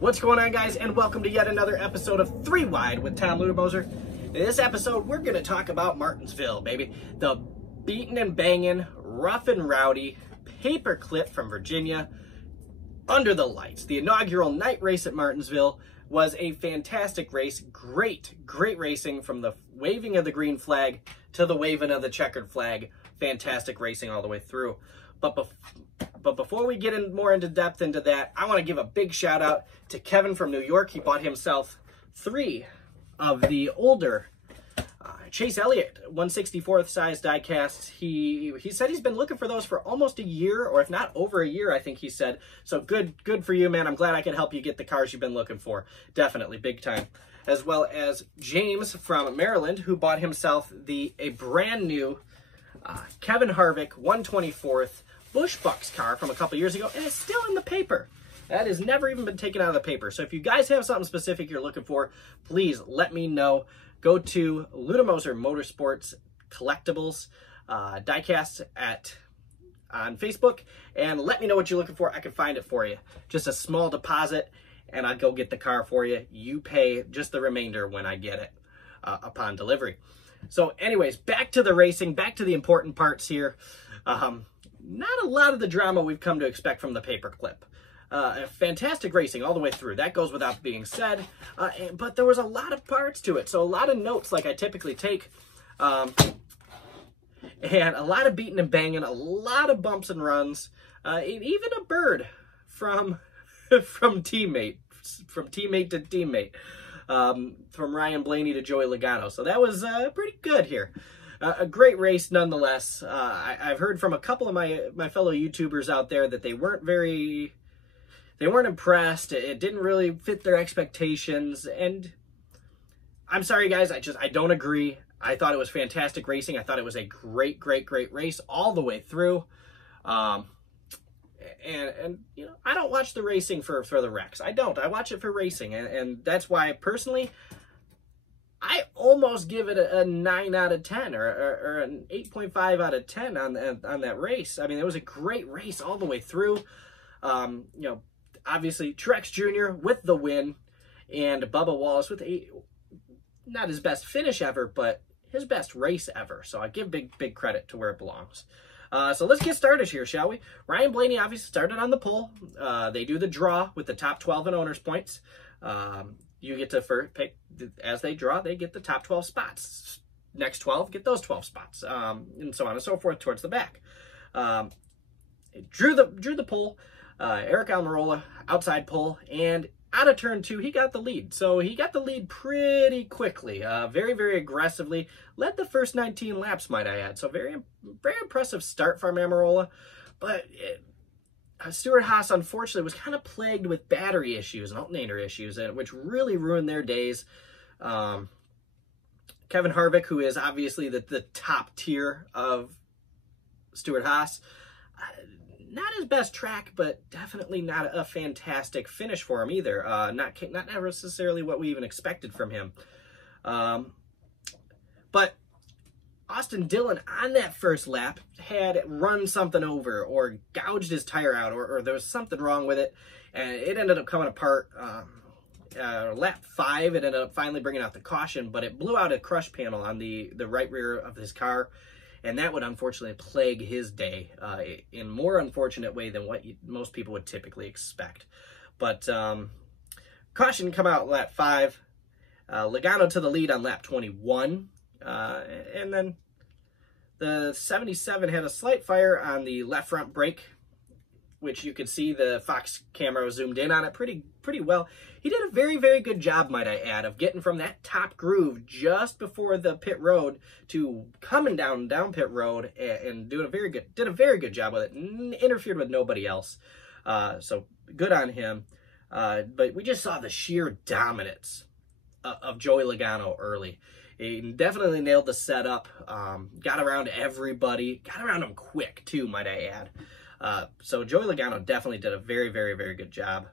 What's going on, guys, and welcome to yet another episode of 3 Wide with Tom Ludemoser. In this episode, we're going to talk about Martinsville, baby. The beaten and banging, rough and rowdy Paperclip from Virginia under the lights. The inaugural night race at Martinsville was a fantastic race. Great racing from the waving of the green flag to the waving of the checkered flag. Fantastic racing all the way through. But before we get more into depth into that, I want to give a big shout out to Kevin from New York. He bought himself 3 of the older Chase Elliott 1/64th size diecasts. He said he's been looking for those for almost a year, or if not over a year, I think he said. So good for you, man. I'm glad I could help you get the cars you've been looking for. Definitely, big time. As well as James from Maryland, who bought himself a brand new Kevin Harvick 1/24th Busch Bucks car from a couple years ago, and it's still in the paper. That has never even been taken out of the paper. So if you guys have something specific you're looking for, please let me know. Go to Ludemoser Motorsports Collectibles Diecast on Facebook, and let me know what you're looking for. I can find it for you. Just a small deposit, and I'll go get the car for you. You pay just the remainder when I get it upon delivery. So anyways, back to the racing, back to the important parts here. Not a lot of the drama we've come to expect from the Paperclip. Fantastic racing all the way through. That goes without being said. But there was a lot of parts to it. So a lot of notes like I typically take. And a lot of beating and banging. A lot of bumps and runs. And even a bird from teammate to teammate. From Ryan Blaney to Joey Logano. So that was pretty good here. A great race nonetheless. I've heard from a couple of my fellow YouTubers out there that they weren't impressed. It didn't really fit their expectations, and I'm sorry, guys. I don't agree. I thought it was fantastic racing. I thought it was a great race all the way through. And you know, I don't watch the racing for the wrecks. I don't. I watch it for racing, and that's why personally I almost give it a 9 out of 10 or an 8.5 out of 10 on that race. I mean, it was a great race all the way through. You know, obviously Truex Junior with the win, and Bubba Wallace with not his best finish ever, but his best race ever. So I give big credit to where it belongs. So let's get started here, shall we? Ryan Blaney obviously started on the pole. They do the draw with the top 12 in owners points. You get to pick, as they draw, they get the top 12 spots. Next 12 get those 12 spots, and so on and so forth towards the back. Drew the pole. Eric Almirola outside pole, and out of turn 2 he got the lead. So he got the lead pretty quickly, very aggressively. Led the first 19 laps, might I add. So very impressive start from Almirola, but Stewart-Haas unfortunately was kind of plagued with battery issues and alternator issues, which really ruined their days. Kevin Harvick, who is obviously the top tier of Stewart-Haas, not his best track, but definitely not a fantastic finish for him either. Not necessarily what we even expected from him. But Austin Dillon on that first lap had run something over or gouged his tire out, or there was something wrong with it, and it ended up coming apart. Lap 5, it ended up finally bringing out the caution, but it blew out a crush panel on the right rear of his car, and that would unfortunately plague his day in more unfortunate way than what most people would typically expect. But caution come out lap 5. Logano to the lead on lap 21. And then the 77 had a slight fire on the left front brake, which you could see the Fox camera zoomed in on it pretty well. He did a very good job, might I add, of getting from that top groove just before the pit road to coming down pit road and did a very good job with it. Interfered with nobody else. So good on him. But we just saw the sheer dominance of Joey Logano early. He definitely nailed the setup, got around everybody, got around him quick too, might I add. So Joey Logano definitely did a very good job.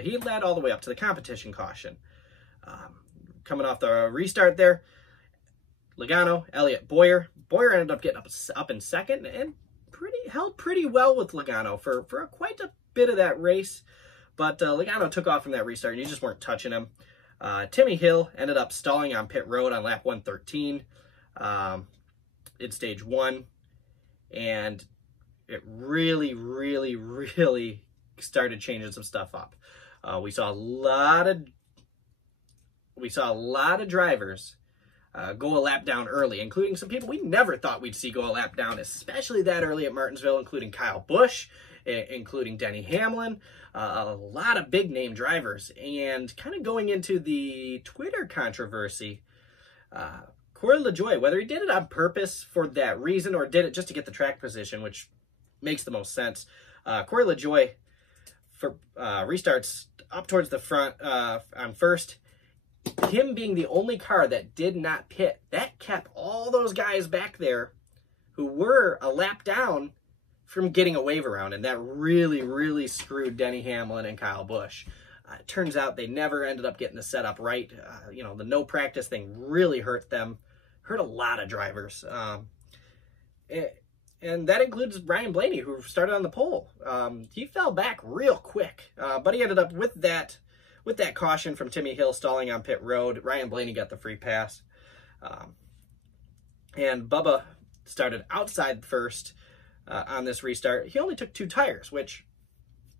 He led all the way up to the competition caution. Coming off the restart there, Logano, Elliott, Boyer. Boyer ended up getting up in second and held pretty well with Logano for quite a bit of that race. But Logano took off from that restart, and you just weren't touching him. Timmy Hill ended up stalling on pit road on lap 113 in stage 1, and it really, really, really started changing some stuff up. We saw a lot of drivers go a lap down early, including some people we never thought we'd see go a lap down, especially that early at Martinsville, including Kyle Busch, including Denny Hamlin, a lot of big name drivers. And kind of going into the Twitter controversy, Corey LaJoie, whether he did it on purpose for that reason or did it just to get the track position, which makes the most sense. Corey LaJoie for restarts up towards the front on first. Him being the only car that did not pit, that kept all those guys back there who were a lap down from getting a wave around, and that really, really screwed Denny Hamlin and Kyle Busch. It turns out they never ended up getting the setup right. You know, the no practice thing really hurt them, hurt a lot of drivers. And that includes Ryan Blaney, who started on the pole. He fell back real quick, but he ended up with that caution from Timmy Hill stalling on pit road. Ryan Blaney got the free pass. And Bubba started outside first on this restart. He only took 2 tires, which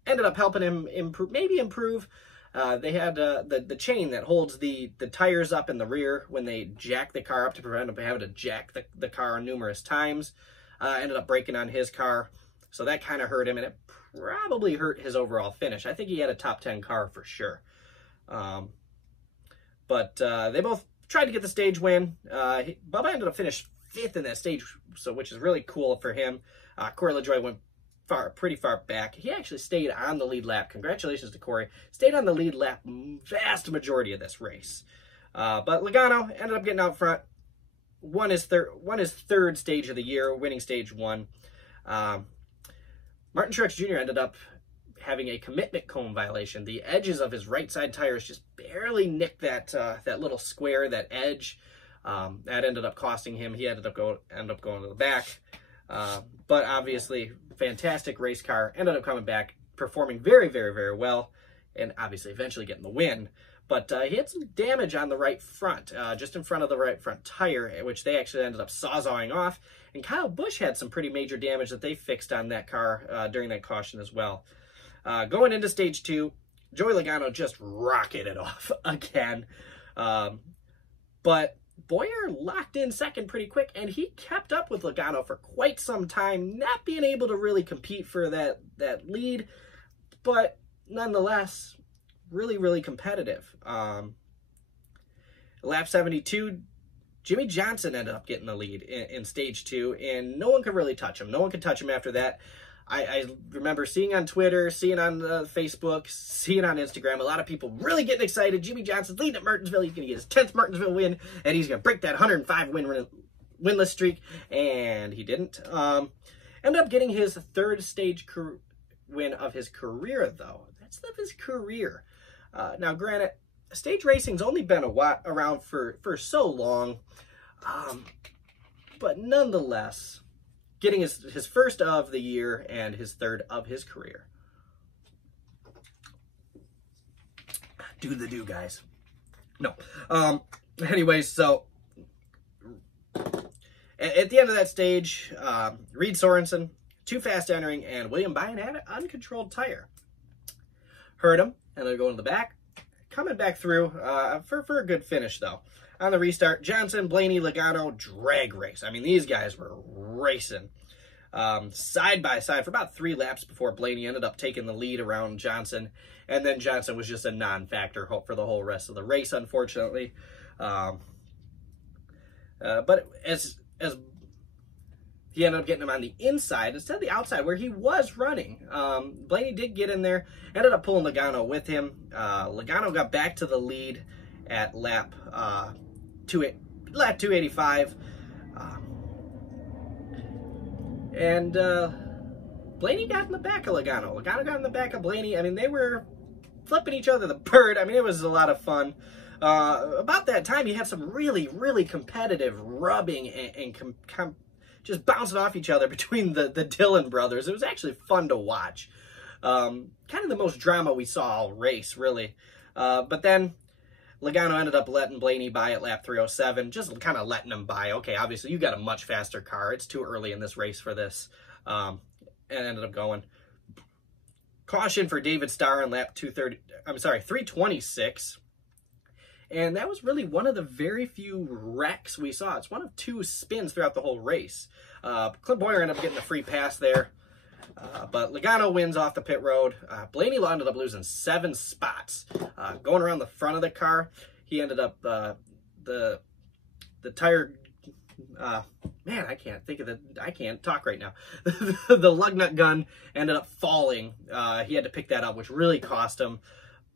ended up helping him improve. They had the chain that holds the tires up in the rear when they jack the car up to prevent them having to jack the car numerous times. Ended up breaking on his car, so that kind of hurt him, and it probably hurt his overall finish. I think he had a top 10 car for sure. But they both tried to get the stage win. Bubba ended up finishing 5th in that stage, which is really cool for him. Corey LaJoie went pretty far back. He actually stayed on the lead lap. Congratulations to Corey. Stayed on the lead lap vast majority of this race. But Logano ended up getting out front. Won his third stage of the year, winning stage 1. Martin Truex Jr. ended up having a commitment cone violation. The edges of his right side tires just barely nicked that little square, that edge. That ended up costing him. He ended up going to the back. But obviously, fantastic race car. Ended up coming back, performing very, very, very well, and obviously eventually getting the win. But he had some damage on the right front, just in front of the right front tire, which they actually ended up sawzawing off. And Kyle Busch had some pretty major damage that they fixed on that car during that caution as well. Going into stage 2, Joey Logano just rocketed off again. But Boyer locked in second pretty quick, and he kept up with Logano for quite some time, not being able to really compete for that lead, but nonetheless, really, really competitive. Lap 72, Jimmy Johnson ended up getting the lead in stage 2, and no one could really touch him. No one could touch him after that. I remember seeing on Twitter, seeing on Facebook, seeing on Instagram, a lot of people really getting excited. Jimmy Johnson's leading at Martinsville. He's going to get his 10th Martinsville win, and he's going to break that 105 winless streak, and he didn't. Ended up getting his 3rd stage win of his career, though. That's of his career. Now, granted, stage racing's only been around for so long, but nonetheless, getting his first of the year and his 3rd of his career. Do, guys. No. Anyways, so at the end of that stage, Reed Sorensen, too fast entering, and William Byron had an uncontrolled tire. Hurt him, and they're going to the back. Coming back through for a good finish, though. On the restart, Johnson, Blaney, Logano, drag race. I mean, these guys were racing side by side for about 3 laps before Blaney ended up taking the lead around Johnson. And then Johnson was just a non-factor for the whole rest of the race, unfortunately. But as he ended up getting him on the inside instead of the outside where he was running. Blaney did get in there, ended up pulling Logano with him. Logano got back to the lead at lap 285. And Blaney got in the back of Logano. Logano got in the back of Blaney. I mean, they were flipping each other the bird. I mean, it was a lot of fun. About that time, you had some really, really competitive rubbing and just bouncing off each other between the Dillon brothers. It was actually fun to watch. Kind of the most drama we saw all race, really. But then Logano ended up letting Blaney by at lap 307, just kind of letting him by. Okay, obviously you got a much faster car. It's too early in this race for this. And ended up going. Caution for David Starr on lap 326. And that was really one of the very few wrecks we saw. It's one of 2 spins throughout the whole race. Clint Boyer ended up getting a free pass there. But Logano wins off the pit road. Blaney ended up losing 7 spots. Going around the front of the car, he ended up, the tire, man, I can't talk right now. The lug nut gun ended up falling. He had to pick that up, which really cost him.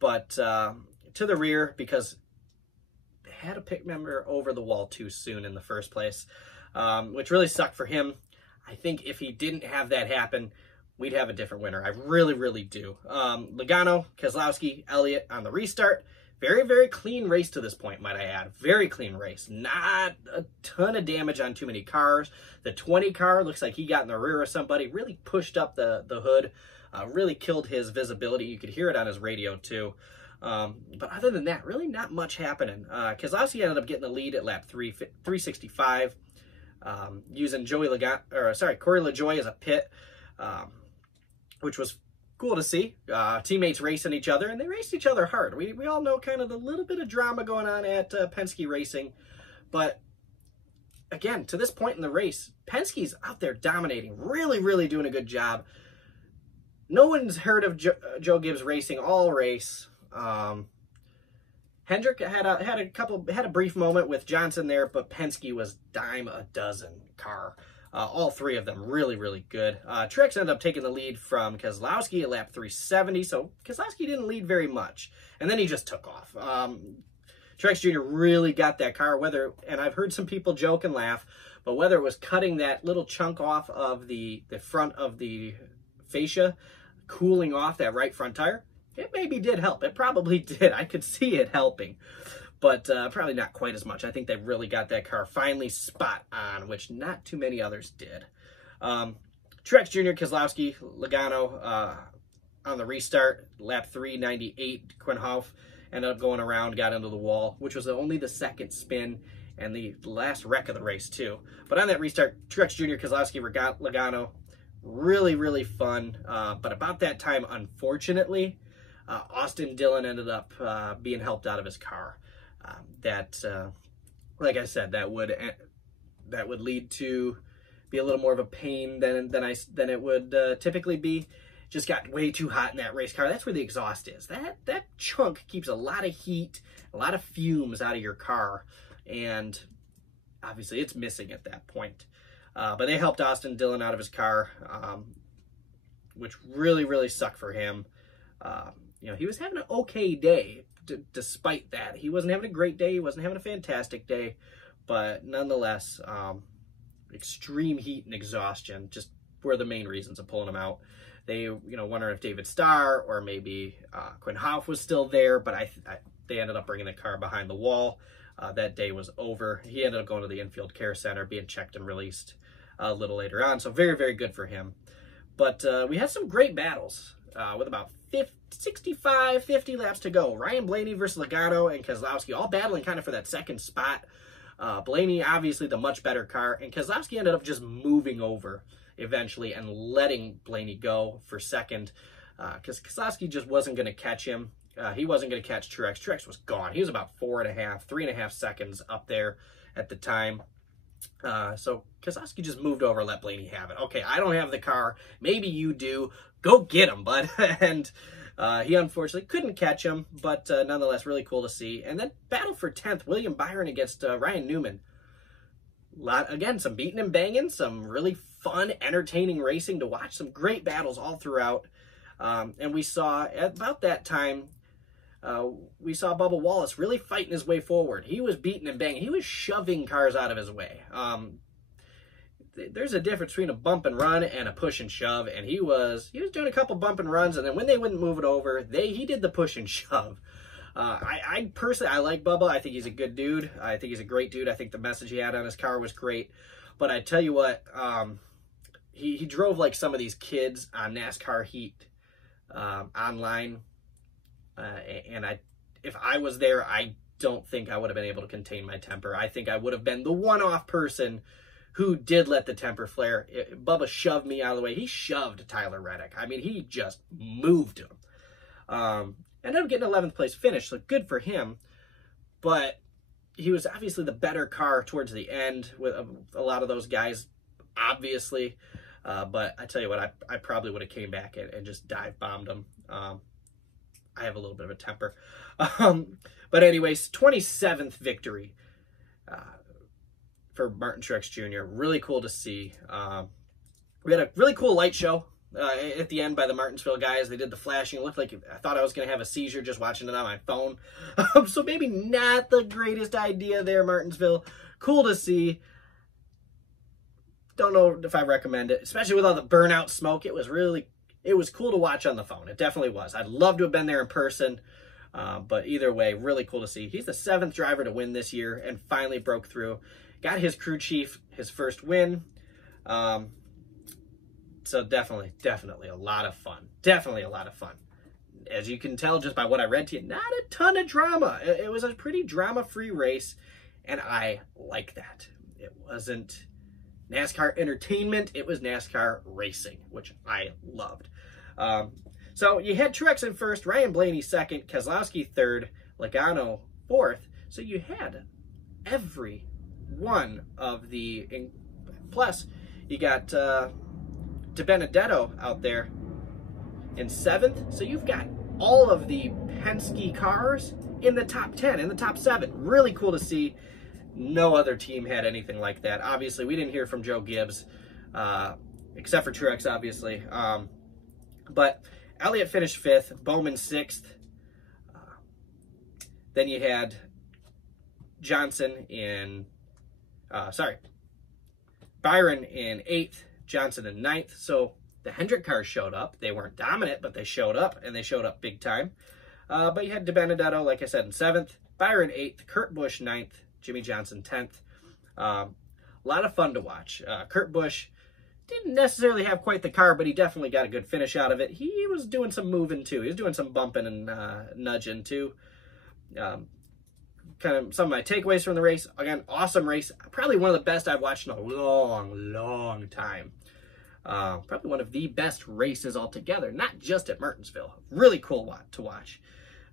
But to the rear, because they had a pit member over the wall too soon in the first place, which really sucked for him. I think if he didn't have that happen, we'd have a different winner. I really, really do. Logano, Keselowski, Elliott on the restart. Very, very clean race to this point, might I add. Very clean race. Not a ton of damage on too many cars. The 20 car looks like he got in the rear of somebody, really pushed up the hood, really killed his visibility. You could hear it on his radio too. But other than that, really not much happening. Keselowski ended up getting the lead at lap 365, using Corey LaJoie as a pit, which was cool to see. Teammates racing each other, and they raced each other hard. We all know kind of the little bit of drama going on at Penske Racing, but again, to this point in the race, Penske's out there dominating, really, really doing a good job. No one's heard of Joe Gibbs Racing all race. Hendrick had a brief moment with Johnson there, but Penske was dime a dozen car. All 3 of them really, really good. Truex ended up taking the lead from Keselowski at lap 370, so Keselowski didn't lead very much. And then he just took off. Truex Junior really got that car, and I've heard some people joke and laugh, but whether it was cutting that little chunk off of the front of the fascia, cooling off that right front tire, it maybe did help. It probably did. I could see it helping. But probably not quite as much. I think they really got that car finally spot on, which not too many others did. Truex Junior, Keselowski, Logano on the restart, lap 398, Quinhoff ended up going around, got into the wall, which was only the 2nd spin and the last wreck of the race too. But on that restart, Truex Junior, Keselowski, Logano, really, really fun. But about that time, unfortunately, Austin Dillon ended up being helped out of his car. Like I said, that would lead to be a little more of a pain than it would typically be. Just got way too hot in that race car. That's where the exhaust is. That chunk keeps a lot of heat, a lot of fumes out of your car, and obviously it's missing at that point. But they helped Austin Dillon out of his car, which really, really sucked for him. He was having an okay day. Despite that, he wasn't having a great day, he wasn't having a fantastic day, but nonetheless, extreme heat and exhaustion just were the main reasons of pulling him out. They, wondering if David Starr or maybe Quinhoff was still there, but they ended up bringing the car behind the wall. That day was over. He ended up going to the infield care center, being checked and released a little later on, so very, very good for him. But we had some great battles with about 65, 50 laps to go. Ryan Blaney versus Logano and Keselowski all battling kind of for that 2nd spot. Blaney, obviously the much better car, and Keselowski ended up just moving over eventually and letting Blaney go for 2nd, because Keselowski just wasn't going to catch him. He wasn't going to catch Truex. Truex was gone. He was about 3.5 seconds up there at the time. So Keselowski just moved over and let Blaney have it. Okay, I don't have the car. Maybe you do. Go get him, bud. And he unfortunately couldn't catch him, but nonetheless, really cool to see. And then battle for 10th, William Byron against Ryan Newman. Again, some beating and banging, some really fun, entertaining racing to watch. Some great battles all throughout. And we saw, at about that time, we saw Bubba Wallace really fighting his way forward. He was beating and banging. He was shoving cars out of his way. There's a difference between a bump and run and a push and shove, and he was doing a couple bump and runs, and then when they wouldn't move it over, he did the push and shove. I personally, I like Bubba. I think he's a good dude. I think he's a great dude. I think the message he had on his car was great. But I tell you what, he drove like some of these kids on NASCAR Heat online. And if I was there, I don't think I would have been able to contain my temper. I think I would have been the one-off person who did let the temper flare. Bubba shoved me out of the way. He shoved Tyler Reddick. I mean, he just moved him. Ended up getting 11th place finish, so good for him. But he was obviously the better car towards the end with a lot of those guys, obviously. But I tell you what, I probably would have came back and just dive bombed him. I have a little bit of a temper. But anyways, 27th victory for Martin Truex Jr. Really cool to see. We had a really cool light show at the end by the Martinsville guys. They did the flashing. It looked like I thought I was going to have a seizure just watching it on my phone. So maybe not the greatest idea there, Martinsville. Cool to see. Don't know if I recommend it, especially with all the burnout smoke. It was cool to watch on the phone. It definitely was. I'd love to have been there in person. But either way, really cool to see. He's the 7th driver to win this year and finally broke through. Got his crew chief, his first win. So definitely a lot of fun. Definitely a lot of fun. As you can tell just by what I read to you, not a ton of drama. It was a pretty drama-free race, and I like that. It wasn't NASCAR entertainment. It was NASCAR racing, which I loved. So you had Truex in first, Ryan Blaney second, Keselowski third, Logano fourth. So you had every one of the, plus you got DiBenedetto out there in 7th. So you've got all of the Penske cars in the top 10, in the top 7. Really cool to see. No other team had anything like that. Obviously, we didn't hear from Joe Gibbs, except for Truex, obviously. But Elliott finished 5th, Bowman 6th. Then you had Johnson in, Byron in 8th, Johnson in 9th. So the Hendrick cars showed up. They weren't dominant, but they showed up, and they showed up big time. But you had DiBenedetto, like I said, in 7th, Byron 8th, Kurt Busch 9th, Jimmy Johnson 10th. A lot of fun to watch. Kurt Busch didn't necessarily have quite the car, but he definitely got a good finish out of it. He was doing some moving too. He was doing some bumping and nudging too. Kind of some of my takeaways from the race. Again, awesome race. Probably one of the best I've watched in a long time. Probably one of the best races altogether, not just at Martinsville. Really cool to watch.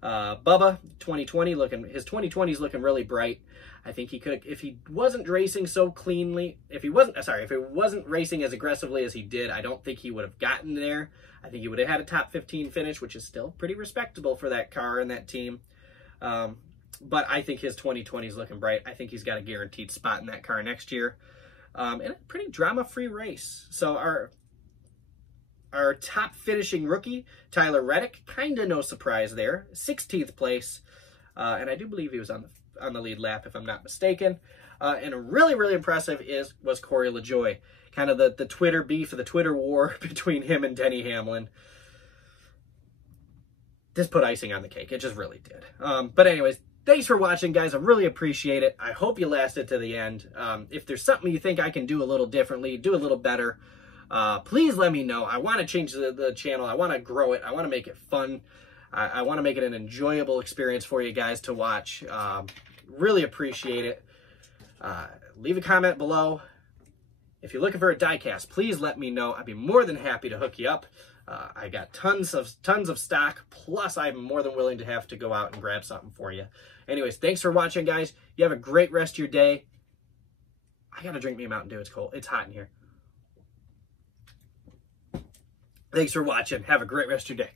Bubba, 2020 his 2020 is looking really bright. I think he could, if he wasn't racing so cleanly, if he wasn't racing as aggressively as he did, I don't think he would have gotten there. I think he would have had a top 15 finish, which is still pretty respectable for that car and that team. But I think his 2020 is looking bright. I think he's got a guaranteed spot in that car next year. And a pretty drama-free race. So our top finishing rookie, Tyler Reddick, kind of no surprise there. 16th place. And I do believe he was on the lead lap, if I'm not mistaken. And really impressive was Corey LaJoie. Kind of the Twitter beef, or the Twitter war between him and Denny Hamlin. This put icing on the cake. It just really did. But anyways, thanks for watching, guys. I really appreciate it. I hope you lasted to the end. If there's something you think I can do a little differently, do a little better, please let me know. I want to change the channel. I want to grow it. I want to make it fun. I want to make it an enjoyable experience for you guys to watch. Really appreciate it. Leave a comment below. If you're looking for a diecast, please let me know. I'd be more than happy to hook you up. I got tons of stock, plus I'm more than willing to have to go out and grab something for you. Anyways, thanks for watching, guys. You have a great rest of your day. I gotta drink me a Mountain Dew. It's cold. It's hot in here. Thanks for watching. Have a great rest of your day.